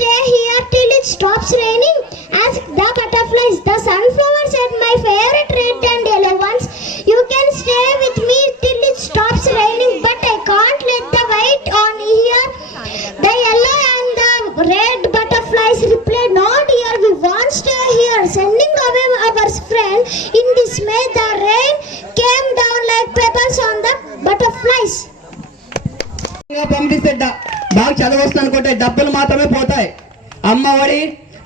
stay here till it stops raining? Asked the butterflies. The sunflower said, my favorite red and yellow ones, you can stay with me till it stops raining, but I can't let the white on here. The yellow and the red butterflies replied, not here, we won't stay here. Sending away our friend, in dismay the rain came down like pebbles on the butterflies. పంపిస్తే బాగా చదవస్తుంది అనుకుంటే డబ్బులు మాత్రమే పోతాయి. అమ్మఒడి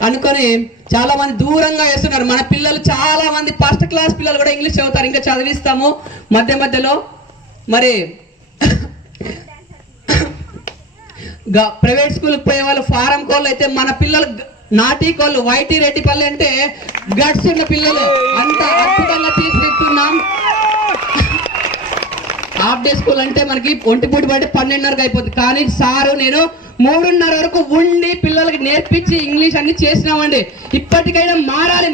అనుకొని చాలా మంది దూరంగా వేస్తున్నారు. మన పిల్లలు చాలా మంది ఫస్ట్ క్లాస్ పిల్లలు కూడా ఇంగ్లీష్ చదువుతారు, ఇంకా చదివిస్తాము మధ్య మధ్యలో. మరి ప్రైవేట్ స్కూల్కి పోయే వాళ్ళు ఫారం కోళ్ళు అయితే, మన పిల్లలు నాటి కోళ్ళు వైటి రెడ్డిపల్లి అంటే గట్స్ ఉన్న పిల్లలు అంత అద్భుతంగా తీర్చిదిద్దుతున్నాం. హాఫ్ డే స్కూల్ అంటే మనకి ఒంటిపూటి బట్టి 12:30కి అయిపోతుంది, కానీ సారు నేను 3:30 వరకు ఉండి పిల్లలకి నేర్పించి ఇంగ్లీష్ అన్ని చేసినామండి. ఇప్పటికైనా మారాలి,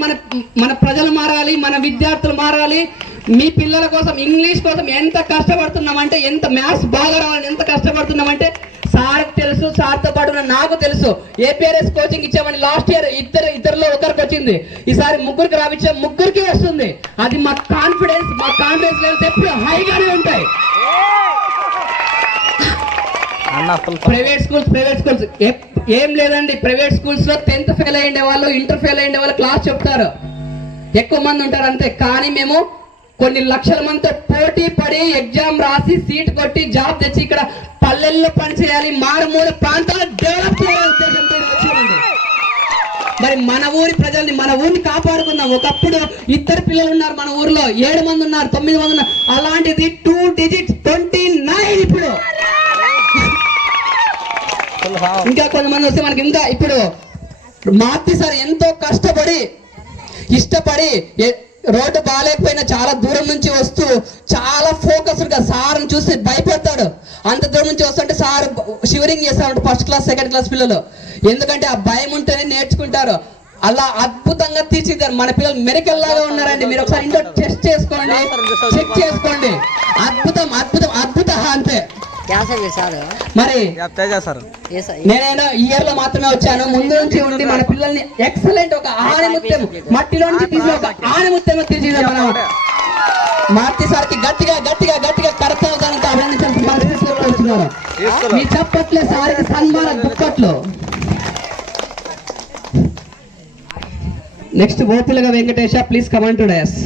మన ప్రజలు మారాలి, మన విద్యార్థులు మారాలి. మీ పిల్లల కోసం ఇంగ్లీష్ కోసం ఎంత కష్టపడుతున్నామంటే, ఎంత మ్యాథ్స్ బాగా రావాలని ఎంత కష్టపడుతున్నామంటే సార్కి తెలుసు, సార్తో పాటు నాకు తెలుసు. ఏపీఆర్ఎస్ కోచింగ్ ఇచ్చామని లాస్ట్ ఇయర్ ఇద్దరిలో ఒకరికి వచ్చింది, ఈసారి ముగ్గురికి రావించాం, ముగ్గురికి వస్తుంది. అది మా కాన్ఫిడెన్స్ లెవెల్స్ ఎప్పుడు హైగానే ఉంటాయి. ప్రైవేట్ స్కూల్స్ ఏం లేదండి. ప్రైవేట్ స్కూల్స్ లో 10th ఫెయిల్ అయ్యే వాళ్ళు, ఇంటర్ ఫెయిల్ అయ్యే వాళ్ళు క్లాస్ చెప్తారు, ఎక్కువ మంది ఉంటారు అంతే. కానీ మేము కొన్ని లక్షల మందితో పోటీ పడి ఎగ్జామ్ రాసి సీట్ కొట్టి జాబ్ తెచ్చి ఇక్కడ పల్లెల్లో పనిచేయాలి, మారుమూల ప్రాంతాలను డెవలప్ చేయాలనే ఉద్దేశంతో వచ్చామండి. మరి మన ఊరి ప్రజల్ని, మన ఊరిని కాపాడుకుందాం. ఒకప్పుడు 2 పిల్లలు ఉన్నారు మన ఊర్లో, 7 మంది ఉన్నారు, 9 మంది ఉన్నారు. అలాంటిది 2 digits 29 ఇప్పుడు. ఇంకా కొంతమంది వస్తే మనకి ఇంకా ఇప్పుడు మార్తి సార్ ఎంతో కష్టపడి ఇష్టపడి, రోడ్డు బాగాలేకపోయినా చాలా దూరం నుంచి వస్తూ చాలా ఫోకస్డ్గా సార్ని చూసి భయపడతాడు. అంత దూరం నుంచి వస్తుంటే సార్ షివరింగ్ చేస్తాడు ఫస్ట్ క్లాస్ సెకండ్ క్లాస్ పిల్లలు. ఎందుకంటే ఆ భయం ఉంటేనే నేర్చుకుంటారు. అలా అద్భుతంగా తీర్చిదిద్దారు. మన పిల్లలు మెరికల్ లాగా ఉన్నారండి. మీరు ఒకసారి ఇంట్లో టెస్ట్ చేసుకోండి, చెక్ చేసుకోండి. అద్భుతం అద్భుతం అద్భుత అంతే. మరి నేనైనా ఈ ఇయర్ లో మాత్రమే వచ్చాను, ముందు నుంచి ఉండి మన పిల్లల్ని ఎక్సలెంట్ ఒక ఆణిముత్యం మట్టిలో నుంచి తీసి ఒక ఆణిముత్యం తీర్చిదిద్దాం. మనం మార్తి సార్కి గట్టిగా గట్టిగా గట్టిగా కర్తవ్యానికి అభినందించాల్సిన మీ చప్పట్లే సారికి సన్మాన దుప్పట్లు. నెక్స్ట్ గోపిలగా Venkatesha, please come on to dais.